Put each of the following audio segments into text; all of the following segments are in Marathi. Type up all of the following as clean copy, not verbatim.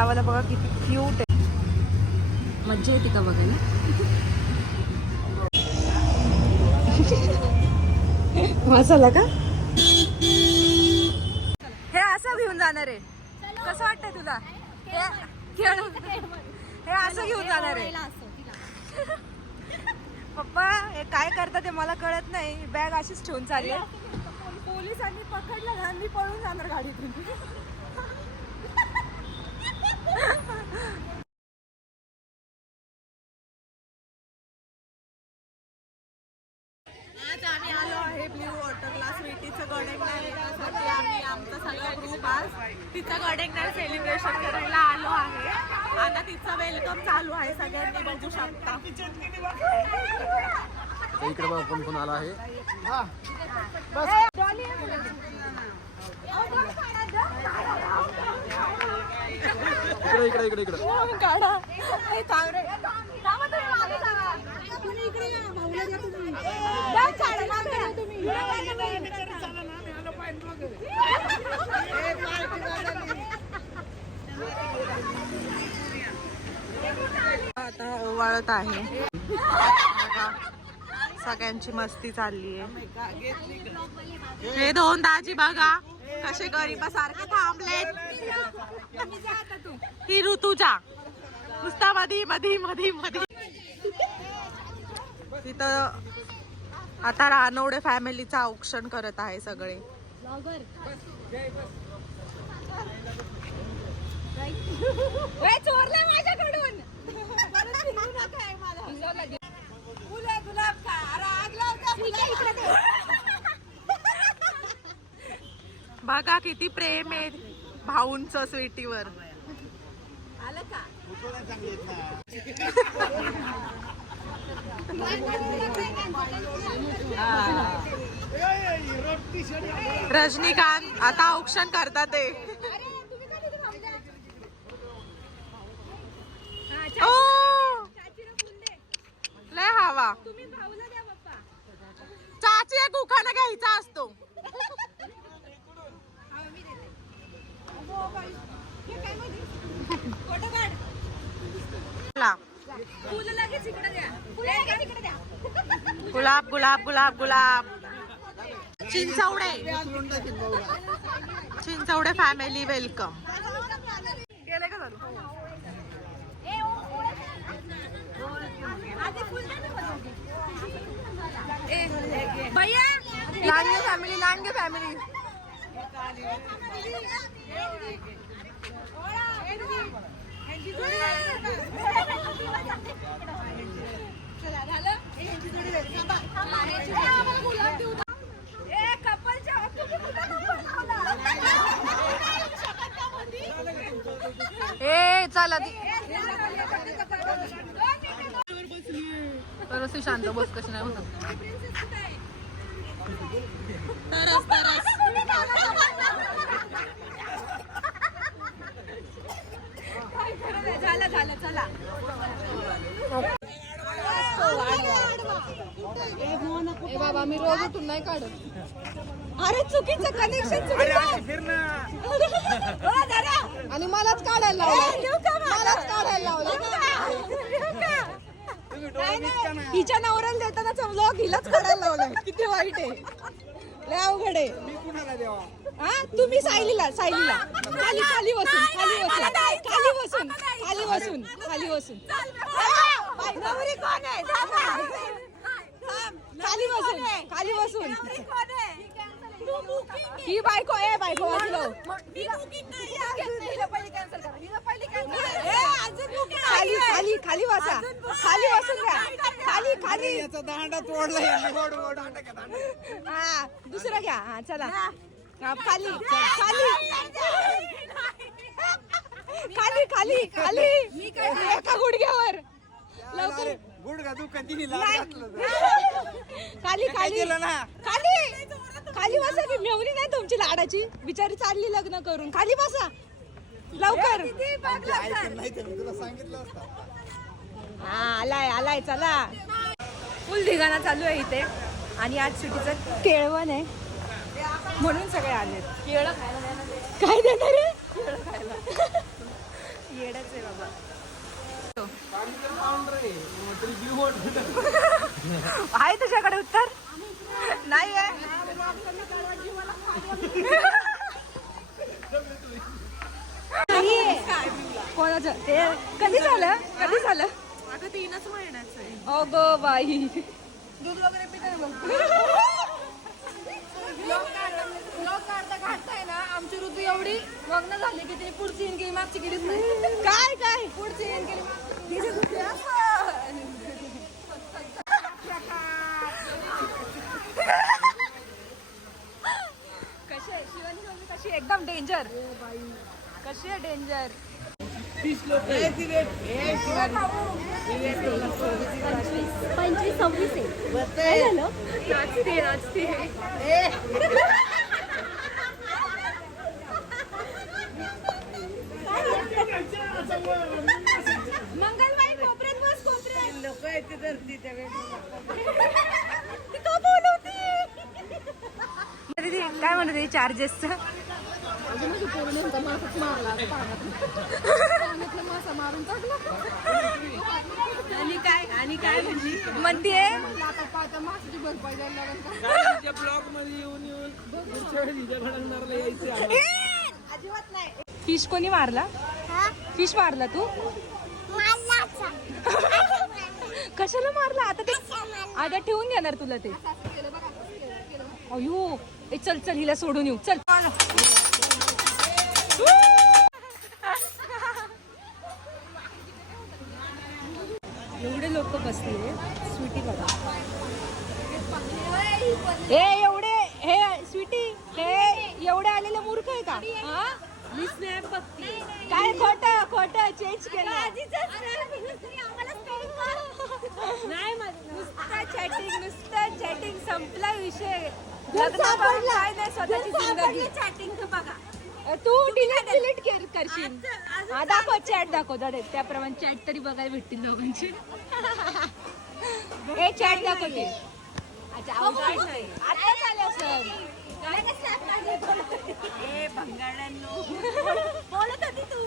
हा वाला बघा किती क्यूट आहे. मज्जा येते का बघायला. मसाला का हे असं घेऊन जाणार आहे. कसं वाटतंय तुला हे असं घेऊन जाणार आहे. पप्पा हे काय करतात ते मला कळत नाही. बॅग अशीच ठेवून चालली. पोलिसांनी पकडलं ना मी पळून जाणार गाडीतून. आज आम्ही आलो आहे ब्ल्यू वॉटरला स्वीटीचं गडेंगणार येण्यासाठी. आम्ही आमचा सगळा ग्रुप आज तिचं गडेंगणार सेलिब्रेशन करायला आलो आहे. आता तिचं वेलकम चालू आहे, सगळ्यांनी बघू शकता. इकडे बघा कोण कोण आला आहे. इकडे इकडे इकडे इकडे काढा. आता ओवाळत आहे. सगळ्यांची मस्ती चालली आहे. हे दोन दाजी बघा कसे गरीबासारखे थांबलेत. ही ऋतूजा नुसता मधी मधी मधी मधी. तिथं आता रानवडे फॅमिलीचं औक्षण करत आहे सगळे. चोरलंय माझ्याकडून. बघा किती प्रेम आहे भाऊंचं स्वीटीवर. आलं का रजनीकांत आता औक्षण करतात ते. लय हवा. चाची एक उखाणा घ्यायचा असतो. गुलाब गुलाब गुलाब गुलाब. Chinchwade Chinchwade family welcome. केलं का चालू. भैया लांगे फॅमिली लांगे फॅमिली. ए चला ती शांत बस. कशी नाही होत तरस तरस. झालं झालं चला. बाबा मी रोज उठून नाही काढत. अरे चुकीचं कनेक्शन. आणि मलाच काढायला लावलं. मलाच काढायला लावलं. हिच्या नवऱ्याला देताना व्लॉग हिलाच काढायला लावलाय. किती वाईट आहे. लय अवघड आहे. हा तुम्ही सायलीला सायलीला खाली खाली बसून खाली बसून खाली बसून खाली बसून खाली बसून खाली बसून खाली बसून. ही बायको आहे. बायको खाली खाली खाली बसा. खाली बसून घ्या. खाली खाली. हा दुसरं घ्या. हा चला खाली खाली खाली खाली खाली. एका गुडघ्यावर लवकर. गुडघा दुखा तिने खाली खाली खाली खाली बसा. की मेवणी नाही तुमची लाडाची. बिचारी चालली लग्न करून. खाली बसा लवकर. हा आलाय आलाय चला. फुल धिगाणा चालू आहे इथे. आणि आज सुट्टीचं केळवण आहे म्हणून सगळे आले. केळं खायला काय देणार रे. येडच आहे बाबा. आहे तुझ्याकडे उत्तर? नाही आहे. कोणाचं ते कधी झालं? आता 3च महिन्याचं आहे. अगं बाई, दूध वगैरे पिते मग. घाटताय ना आमची ऋतू एवढी मग्न झाली की तिने पुढची इन केली मागची केलीच नाही. काय पुढची इन केली कशी आहे शिवानी मम्मी? कशी एकदम डेंजर. कशी आहे डेंजर. 25-26 आहे. नाचते मंगलबाई कोपऱ्यात बस. कोपऱ्यात लोक येते धरती त्या ती का बोलवती? काय म्हणत आहे चार्जेसचं? मासा मारून टाकला. आणि काय म्हणजे म्हणतीये मासाची भरपाई द्यायला लागेल का? ब्लॉग मध्ये येऊन पुढच्या वेळी हिच्या भडंगणारला यायचे अजिबात नाही. फिश कोणी मारला? फिश मारला तू? कशाला मारला? आता ठेवून देणार तुला ते. अयो ए चल हिला सोडून येऊ. चल एवढे लोक बसले. स्वीटी बघा. एवढे हे स्वीटी हे एवढे आलेले मूर्ख आहे का? हा? मी स्नॅप बघते. काय खोट चेंज केलं. नाही नुसतं चॅटिंग संपला विषय. लग्न करून काय नाही स्वतःची जिंदगी. चॅटिंग बघा. तू डिलीट करशील. हा दाखव चॅट दाखव. जाऊ त्याप्रमाणे चॅट तरी बघायला भेटतील दोघांची. हे चॅट दाखवते. अच्छा आता झालं सर. बोलत होती तू.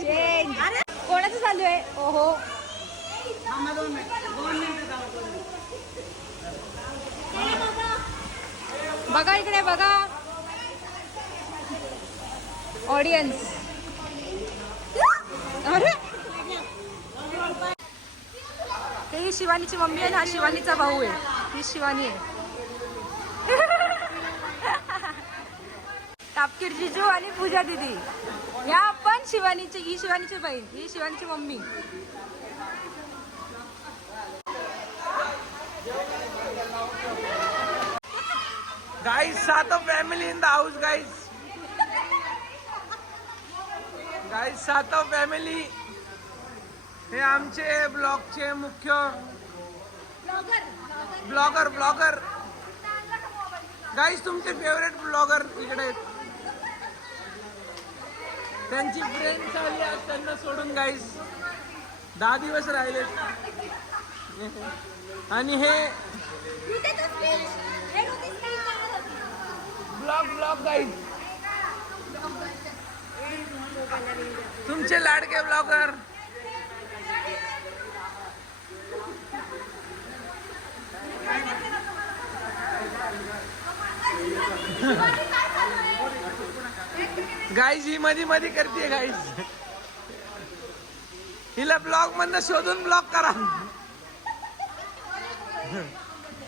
चेंज कोणाचं चालू आहे? ओहो बघा इकडे बघा. ऑडियन्स. अरे ही शिवानीची मम्मी आहे. हा शिवानीचा भाऊ आहे. ही शिवानी आहे. तापकीर जिजू आणि पूजा दीदी ह्या पण शिवानीची. ही शिवानीची बहीण. ही शिवानीची मम्मी. गाइस सातो family in the house guys सातो फॅमिली. हे आमचे ब्लॉगचे मुख्य ब्लॉगर गाइस. तुमचे फेवरेट ब्लॉगर इकडे आहेत. त्यांची फ्रेंड्स आली आज त्यांना सोडून गाइस. 10 दिवस राहिले. आणि हे ब्लॉग गाइस. तुमचे लाडके ब्लॉगर. गाईज ही मध्ये करते गाईज. हिला ब्लॉग मधनं शोधून ब्लॉक करा.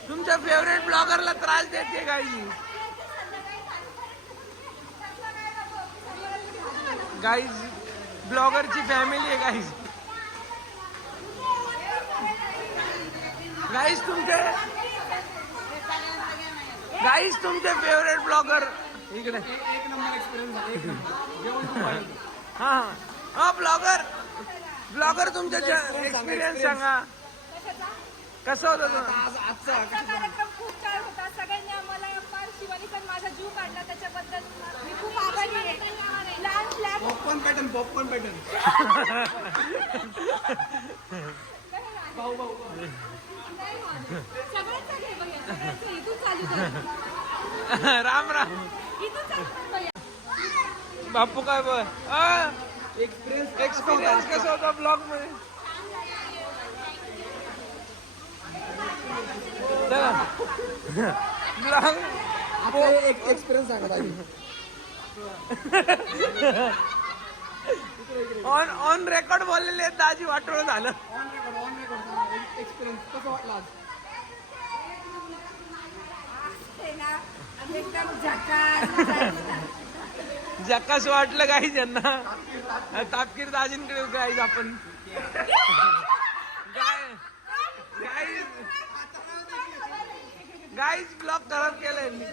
तुमच्या फेवरेट ब्लॉगरला त्रास देते गाईज. गाईज ब्लॉगरची फॅमिली आहे गाईज. गाईज तुमचे फेवरेट ब्लॉगर इकडे. एक नंबर एक्सपिरियन्स. हा ब्लॉगर तुमचा एक्सपिरियन्स सांगा. कसं होतं आजचा कार्यक्रम? खूप छान होता. सगळ्यांनी आम्हाला फार शिवानी पण माझा जीव काढला. त्याच्याबद्दल मी खूप आभारी आहे. Popcorn pattern Ram Ram. बापू काय बोल. एक्सपिरियन्स कसा होता ब्लॉग मध्ये? ब्लॉग एक्सपिरियन्स सांगा ताई. ऑन रेकॉर्ड बोललेले आहेत दाजी, वाटोळ झालं. एक्सपिरियन्स कसं वाटलं आज? जकास वाटलं काही ज्यांना. तापकीर दाजींकडे गाईज आपण गाईज ब्लॉग खराब केलाय मी.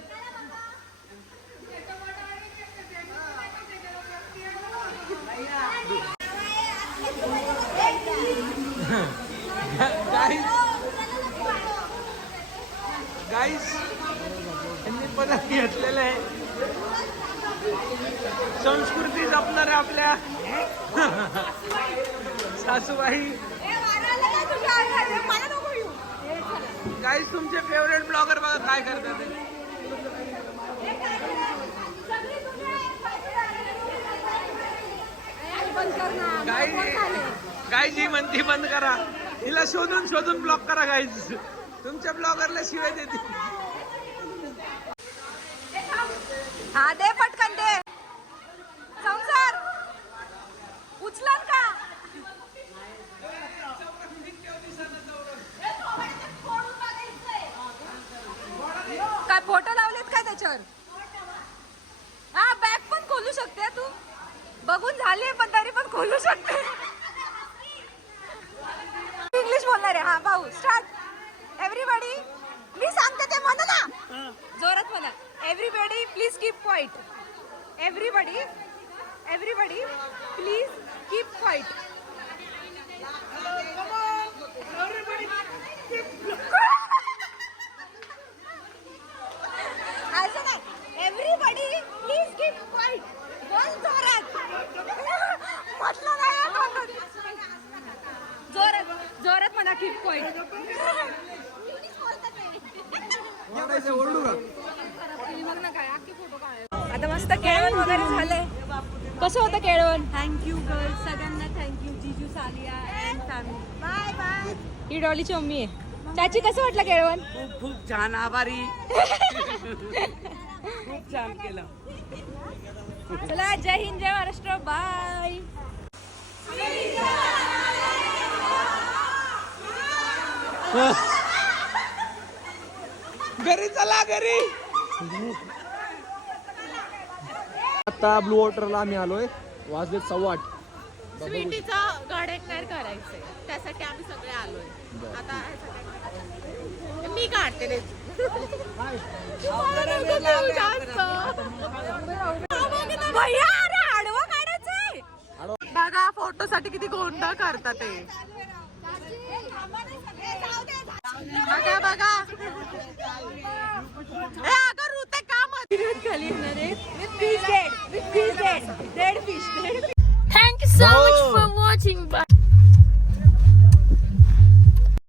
गाईज यांनी पदार्थ घेतलेले आहे. संस्कृती जपणारे आपल्या सासूबाई. गाईज तुमचे फेवरेट ब्लॉगर बघा काय करतात ते. गाईज ही म्हणती बंद करा, हिला शोधून शोधून ब्लॉक करा गाईज. तुमच्या ब्लॉगरला शिवाय देते. हा दे पटकन दे. संसार उचलन का? काय फोटो लावलेत काय त्याच्यावर? हा बॅग पण खोलू शकते तू. बघून झाली पण तरी पण खोलू शकते. इंग्लिश बोलणार आहे. हा भाऊ स्टार्ट. एव्हरीबडी मी सांगते ते म्हणा ना, जोरात म्हणा. Everybody please keep quiet. Everybody please keep quiet. असं नाही. Everybody please keep quiet. बोल जोरात. म्हटलं नाही. जोरात म्हणा कीप क्वाइट. ओरडू का? आता मस्त केळवण वगैरे झालंय. कसं होतं केळवण? थँक्यू गर्ल्स, सगळ्यांना थँक्यू. जीजू, सालिया अँड फॅमिली. Bye bye. ही डॉलीची मम्मी आहे. चाची कसं वाटलं केळवण? खूप छान, आभारी. खूप छान केलं. चला जय हिंद जय महाराष्ट्र. बाय. घरी चला घरी. आता ब्लू वॉटरला आम्ही आलोय. वाजलेत 8:15. स्वीटीचं गडेक्टर करायचंय, त्यासाठी आम्ही सगळे आलोय. आता मी काढते रे. भैया अरे आडवं काढायचंय. बघा फोटो साठी किती गोंधळ करतात ते. बघा बघा. ए अगं ऋते काम खाली येणार आहे. With fish dead. Dead fish. Thank you so much for watching. Bye.